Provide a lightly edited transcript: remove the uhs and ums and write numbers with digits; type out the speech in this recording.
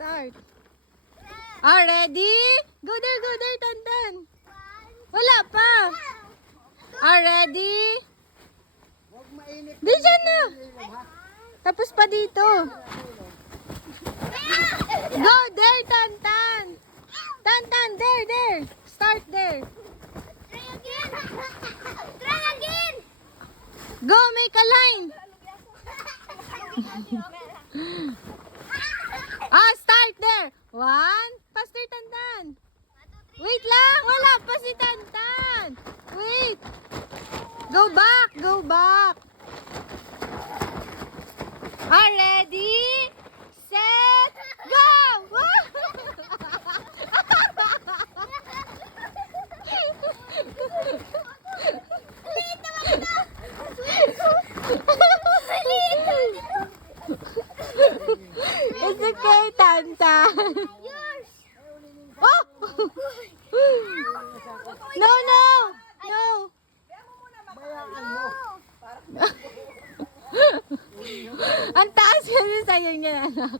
Start. Ah, ready? Go there, Tantan. Wala pa. Ah, ready? Di dyan na. Tapos pa dito. Go there, Tantan. Tantan, there. Start there. Try again. Try again. Go, make a line. Ah, start there. 1. Faster, Tantan. Wait lang. Wala pa si Tantan. Wait. Go back. Ah, ready? Set. Go! It's okay, Tantan. Oh! No. Ang taas kasi sa'yo niya, anak.